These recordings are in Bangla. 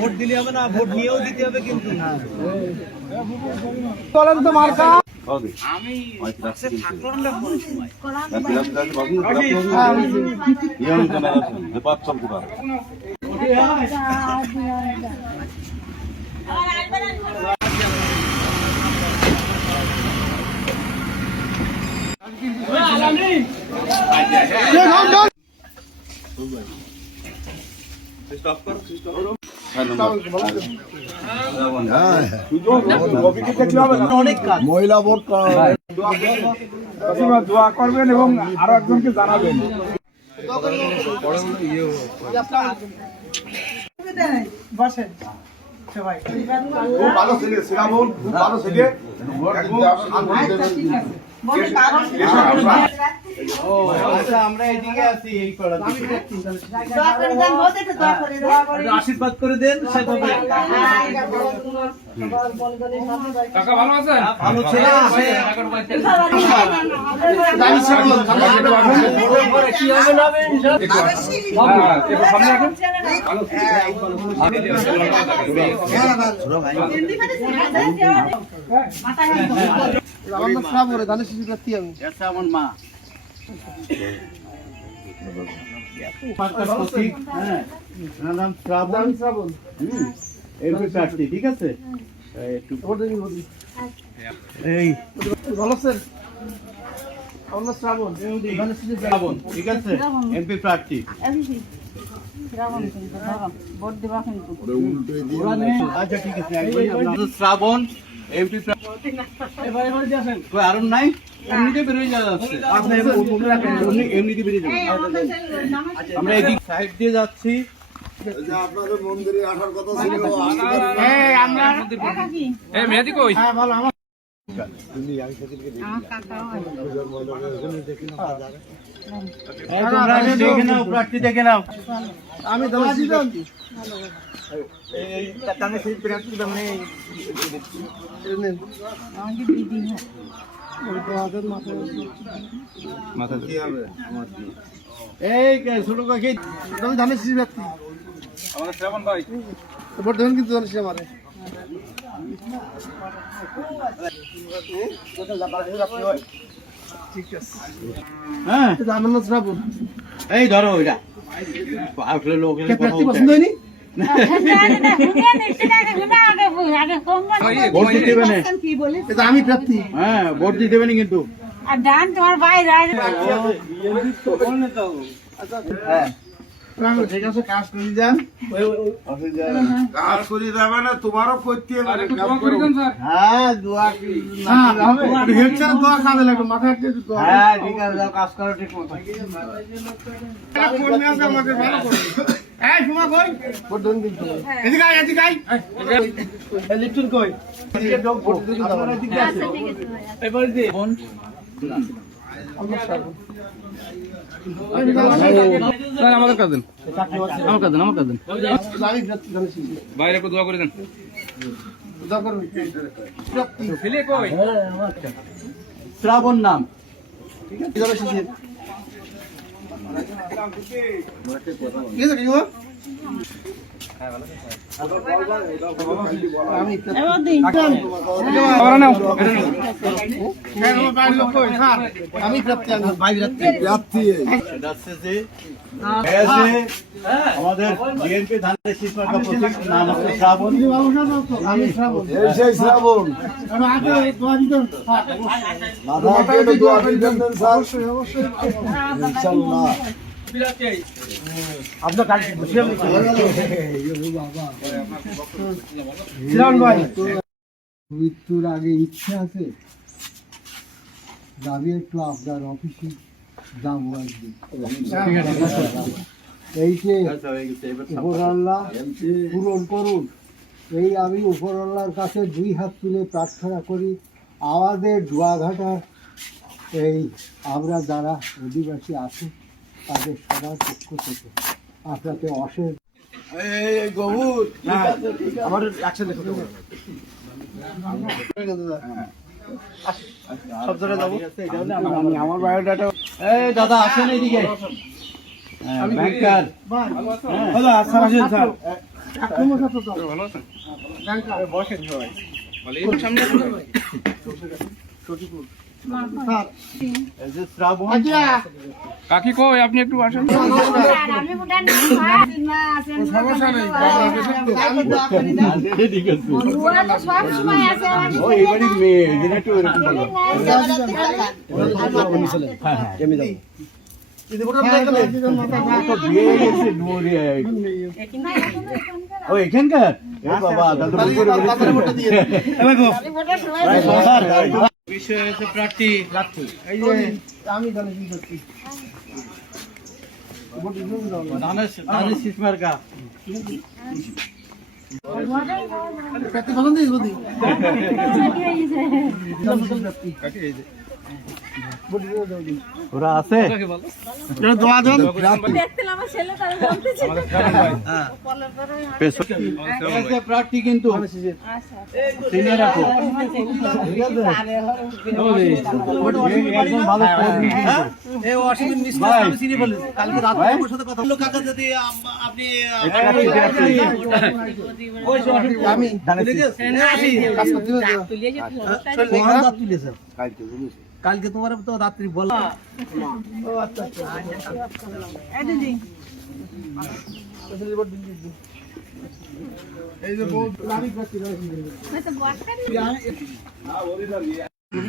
ভোট দিলে হবে না, ভোট নিয়েও দিতে হবে কিন্তু। বলেন তো মার্কা আমি মহিলা ভোট দোয়া করবেন এবং আরো একজনকে জানাবেন। বসেন সবাই। খুব ভালো ছেলে শ্রীরামন, খুব ভালো ছেলে। আমরা এদিকে আছি, এই আশীর্বাদ করে দেন। ভালো আছে, ভালো ছেলে আছে। আমার মা নাম শ্রাবণ, চারটি, ঠিক আছে। এই ভালো স্যার, শ্রাবণ, ঠিক আছে, এমপি প্রার্থী। আচ্ছা ঠিক আছে, শ্রাবণ এমপি আরো নাই, এমনিতে বেরোয় যাচ্ছে, এমনিতে বেরিয়ে যাবে। আমরা এদিক সাইড দিয়ে যাচ্ছি। আপনাদের মন্দিরে আসার কথা ছিল। মেয়াদি কই? প্রার্থী দেখে নাও। আমি এই ছোট কাকি, আমি ধানের শিশু ব্যক্তি। আমাদের শ্রাবণ ভাই ভোট দেবেন কিন্তু ধানের শিশু আমারে। ঠিক আছে, হ্যাঁ আমার নাম শ্রাবণ। এই ধরো ওইটা লোকের প্রার্থী পছন্দ হয়নি? ভোট দিতে দেবে না। আমি প্রার্থী। হ্যাঁ ভোট দিতে দেবে না কিন্তু। তোমার বাইরে ঠিক আছে, কাজ করে যান। কাজ করে যাবে না, তোমারও করতে হবে। হ্যাঁ দোয়া হেডছাড়া দোয়া কাজে লাগবে, মাথায় একটা দোয়া। হ্যাঁ ঠিক আছে, কাজ করো ঠিক মতো। কর্মী আছে আমাদের, ভালো করবে। এই সুমা কই? ভোট দেন কিন্তু। এদিকে আয়, এদিকে আয়। এই লিপটন কই? এদিকে লোক ভোট দিতে দাও। এবারে দে। আমাদের কাজ দেন, আমার কাজ দেন, আমার কাজ দেন। বাইরে একটু দোয়া করে দেন। শ্রাবণ নাম, ঠিক আছে। আমি আমাদের বিএনপি ধানের শীষ মার্কা প্রতীক, নাম হচ্ছে শ্রাবণ। আমি শ্রাবণ। আপনার কাজ মৃত্যুর আগে ইচ্ছা আছে যাবি একটু আপনার অফিসে যাবো একদিন, এইকে উপরআল্লাহ পূরণ করুন। এই আমি উপরআল্লাহর কাছে 2 হাত তুলে প্রার্থনা করি, আমাদের ডুয়াঘাটার এই আমরা যারা অধিবাসী আছি তাদের সবার পক্ষ থেকে আপনাকে অশেষ আমার অ্যাকশন দেখো। সব জায়গায় যাবো। আমি আমার বায়োডাটা এই দাদা আসেন এইদিকে ব্যাংকার হ্যালো, স্যার আসেন স্যার। এই যে শ্রাবণ কাকি কই আপনি একটু আসেন। আমি ভুটান সমস্যা নেই ঠিক আছে সব সময় আছে ও এই বাড়ির মেয়ে এদিকে একটু এরকম বলো হ্যাঁ হ্যাঁ কেমন যাবো তো বিয়ে গেছে ডুমুরি ও এখানকার এ বাবা তাহলে বিষয় হচ্ছে প্রার্থী এই যে আমি জানি কি করছি। ধানের শীষ মার্কা ওরা আছে দোয়া দেন। প্রার্থী কিন্তু চিনে রাখো একদম ভালো কর্মী কালকে তোমার তো রাত্রি বলা। এই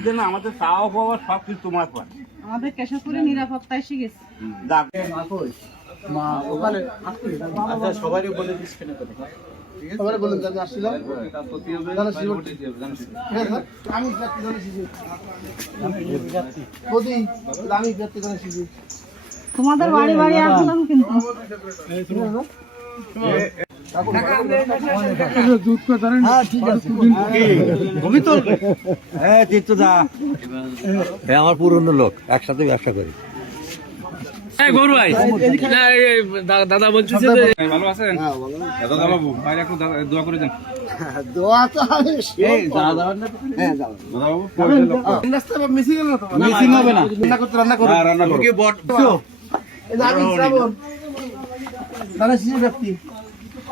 যে আমাদের চাওয়া পাওয়া সব কিছু তোমার পর। আমাদের কেশবপুরে নিরাপত্তা এসে গেছে আচ্ছা সবারই বলে দিস কেন সবাই বলুন যে আমি আসছিলাম। আমি তোমাদের বাড়ি বাড়ি আসলাম কিন্তু আমার পুরনো লোক একসাথে ব্যবসা করি। গরু ভাই না দাদা বলছে যে ভালো আছেন দাদা বাবু ভাই একটু দোয়া করে দেন। দোয়া তো হবে এই দাদা হ্যাঁ যাও মিসিং গেল তো। মিসিং হবে না রান্না করতে রান্না করো। হ্যাঁ রান্না করো। কি বট এই যে আমি শ্রাবণ দাদা শিশু ব্যক্তি।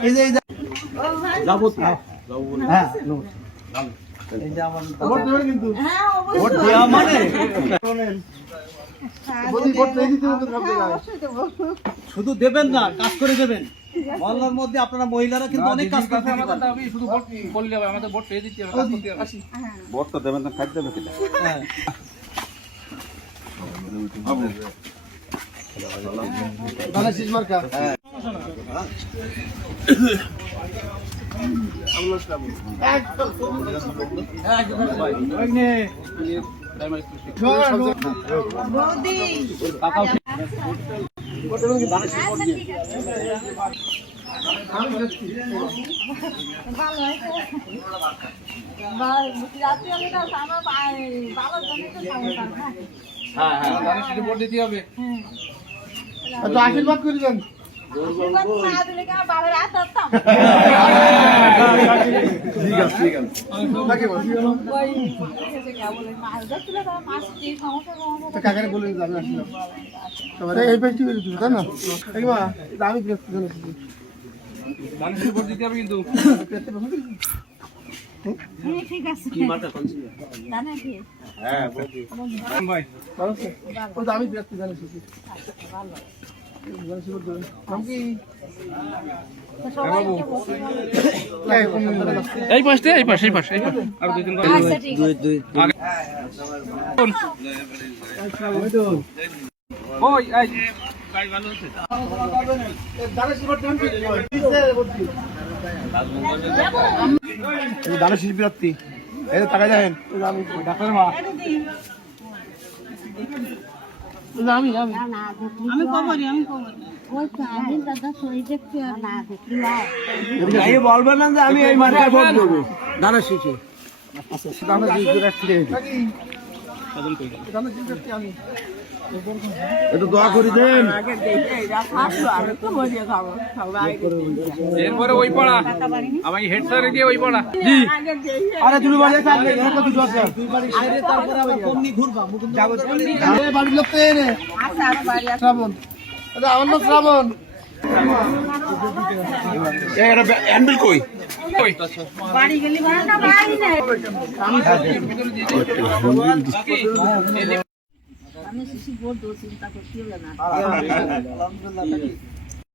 এই যে যাবো হ্যাঁ এই যে আমার ভোট দেবেন কিন্তু ভোট দেওয়া মানে ভোট দিয়ে দিতে হবে সব জায়গায়। শুধু দেবেন না কাজ করে দেবেন মহল্লার মধ্যে আপনারা মহিলারা কিন্তু অনেক কাজ করতে পারেন শুধু ভোট করলে হবে আমাদের ভোট পেয়ে দিতে হবে কাজ করতে হবে। ভোট তো দেবেন না, খাইতে দেবে কিনা? দাদা শিশু মার্কা। ভোট দিতে হবে। তো আশীর্বাদ করে দেন। কাকারে বলে আমি আসলাম। এই ব্যক্তি তাই না আমি ভোট দিতে হবে কিন্তু ঠিক আছে ভাই আমি ব্যক্তি জানিস এই পাশে এই পাশে এই পাশে আর দুই তিন আচ্ছা ঠিক আছে ওই এই ভাই ভালো আছে দানা শিল্পী ব্যক্তি এই টাকা দেন ডাক্তার মা আমি কবরি বলবেন না যে আমি এই মার্কায় ভোট দেবো দানা শিশু একটু দোয়া করে দেন। এরপরে ওই পড়া আমাকে হেড স্যারে দিয়ে ওই পড়া জি আরে তুমি বাড়ি আছে এখানে কত জোর আছে বাড়ির লোক তো এনে শ্রাবণ আচ্ছা আমার নাম শ্রাবণ হ্যান্ডবিল কই বাড়ি গেলি না বাড়ি নেই আমি শিশু বড় চিন্তা করতে হবে না